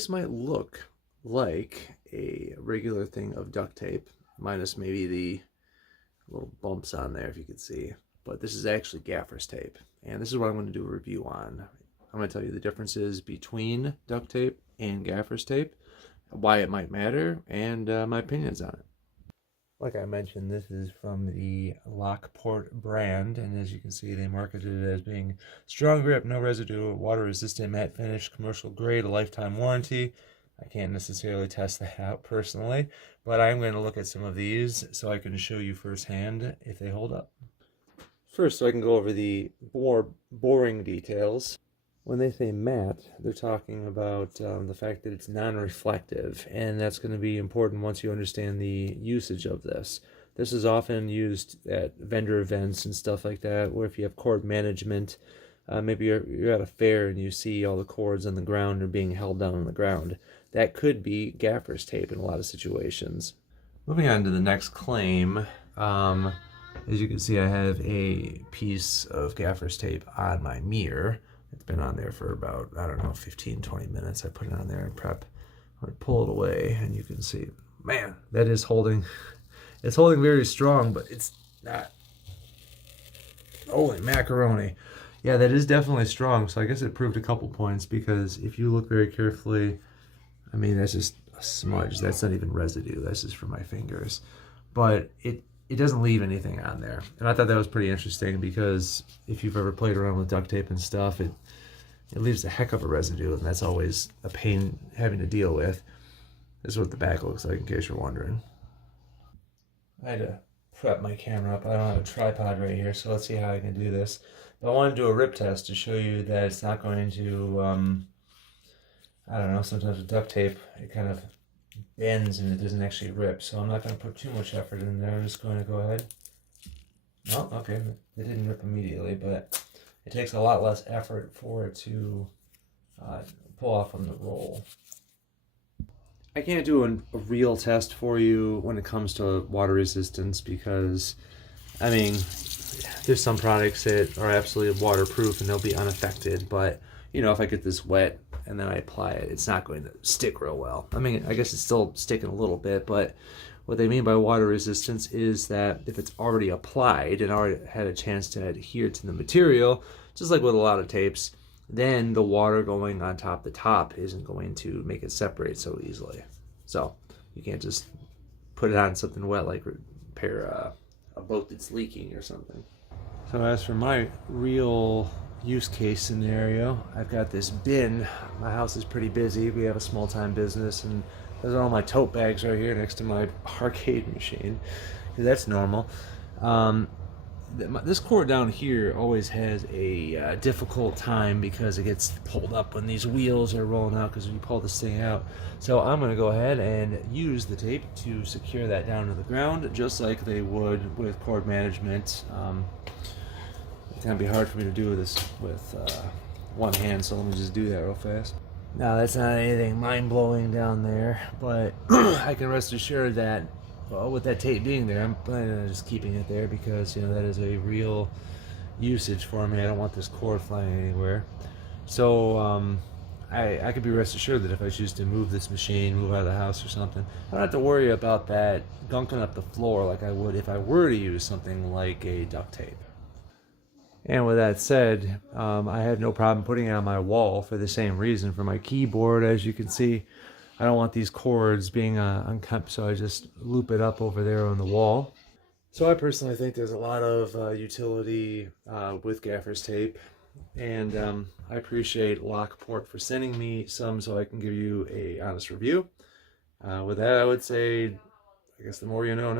this might look like a regular thing of duct tape, minus maybe the little bumps on there if you could see. But this is actually Gaffers tape, and this is what I'm going to do a review on. I'm going to tell you the differences between duct tape and Gaffers tape, why it might matter, and my opinions on it. Like I mentioned, this is from the Lockport brand, and as you can see, they marketed it as being strong grip, no residue, water resistant, matte finish, commercial grade, a lifetime warranty. I can't necessarily test that out personally, but I'm going to look at some of these so I can show you firsthand if they hold up. First, so I can go over the more boring details. When they say matte, they're talking about the fact that it's non-reflective, and that's going to be important once you understand the usage of this. This is often used at vendor events and stuff like that, where if you have cord management, maybe you're at a fair and you see all the cords on the ground are being held down on the ground. That could be Gaffers tape in a lot of situations. Moving on to the next claim, as you can see, I have a piece of Gaffers tape on my mirror. It's been on there for about, I don't know, 15-20 minutes. I put it on there and prep. I'm going to pull it away, and you can see, man, that is holding. It's holding very strong, but it's not. Holy macaroni. Yeah, that is definitely strong. So I guess it proved a couple points, because if you look very carefully, I mean, that's just a smudge. That's not even residue. That's just from my fingers. But it doesn't leave anything on there. And I thought that was pretty interesting, because if you've ever played around with duct tape and stuff, it leaves a heck of a residue, and that's always a pain having to deal with. This is what the back looks like, in case you're wondering. I had to prep my camera up. I don't have a tripod right here, so let's see how I can do this. But I want to do a rip test to show you that it's not going to, I don't know, sometimes with duct tape, it kind of bends and it doesn't actually rip, so I'm not going to put too much effort in there. I'm just going to go ahead. Oh, okay, it didn't rip immediately, but it takes a lot less effort for it to pull off on the roll. I can't do a real test for you when it comes to water resistance, because, I mean, there's some products that are absolutely waterproof and they'll be unaffected, but, you know, if I get this wet and then I apply it, it's not going to stick real well. I mean, I guess it's still sticking a little bit, but what they mean by water resistance is that if it's already applied and already had a chance to adhere to the material, just like with a lot of tapes, then the water going on top the top isn't going to make it separate so easily. So you can't just put it on something wet like repair a boat that's leaking or something. So as for my real use case scenario, I've got this bin. My house is pretty busy. We have a small time business, and there's all my tote bags right here next to my arcade machine, because that's normal. This cord down here always has a difficult time because it gets pulled up when these wheels are rolling out, because you pull this thing out. So I'm going to go ahead and use the tape to secure that down to the ground, just like they would with cord management. It's going to be hard for me to do this with one hand, so let me just do that real fast. Now, that's not anything mind-blowing down there, but I can rest assured that, well, with that tape being there, I'm planning on just keeping it there, because, you know, that is a real usage for me. I don't want this cord flying anywhere. So I could be rest assured that if I choose to move this machine, move out of the house or something, I don't have to worry about that gunking up the floor like I would if I were to use something like a duct tape. And with that said, I have no problem putting it on my wall for the same reason. For my keyboard, as you can see, I don't want these cords being unkept, so I just loop it up over there on the wall. So I personally think there's a lot of utility with Gaffers tape, and I appreciate Lockport for sending me some so I can give you a honest review. With that, I would say, I guess the more you know now.